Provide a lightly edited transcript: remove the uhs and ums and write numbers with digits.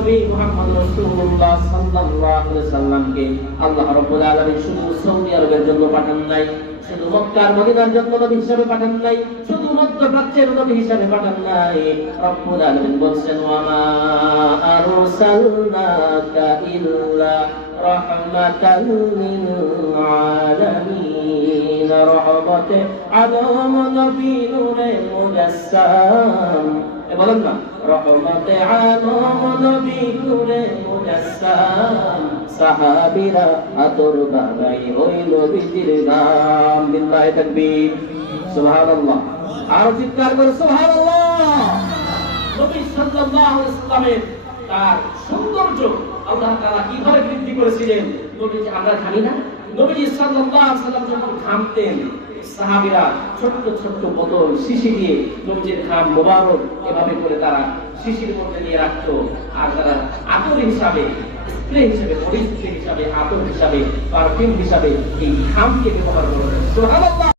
নবী মুহাম্মদ রাসূলুল্লাহ সাল্লাল্লাহু আলাইহি ওয়াসাল্লামকে আল্লাহ রাব্বুল আলামিন শুধু সৌদি আরবের জন্য পাঠান নাই, শুধু মক্কা আর মদিনার জন্য নবী হিসেবে পাঠান নাই, শুধু মধ্যপ্রাচ্যের নবী হিসেবে পাঠান নাই। রব্বুল আলামিন বলেন, ওয়া মা আরসালনাকা ইল্লা রাহমাতাল লিল আলামিন। রহমতে আলম নবী নূরে মুজাসসাম, বলেন না, রহমতে আলম নবী নূরে মুজাসসাম, সাহাবীরা আতর বাগাই ওই নবীজির নাম। বিল্লাহি তাকবীর, সুবহানাল্লাহ। আর চিৎকার করে সুবহানাল্লাহ। নবী সাল্লাল্লাহু আলাইহি ওয়াসাল্লামের তার সৌন্দর্য আল্লাহ তাআলা কিভাবে বৃদ্ধি করেছিলেন নবীজি আমরা জানি না। নবীজি সাল্লাল্লাহু আলাইহি ওয়াসাল্লাম যখন ঘামতেন, সাহাবীরা ছোট্ট ছোট্ট বোতল শিশি দিয়ে নবীজির ঘাম মোবারক এভাবে করে তারা শিশির মধ্যে নিয়ে রাখতো, আর তারা আতর হিসাবে, স্প্রে হিসাবে, বডি স্প্রে হিসাবে, আতর হিসাবে, পারফিউম হিসাবে এই ঘামকে ব্যবহার করতো। সুবহানাল্লাহ।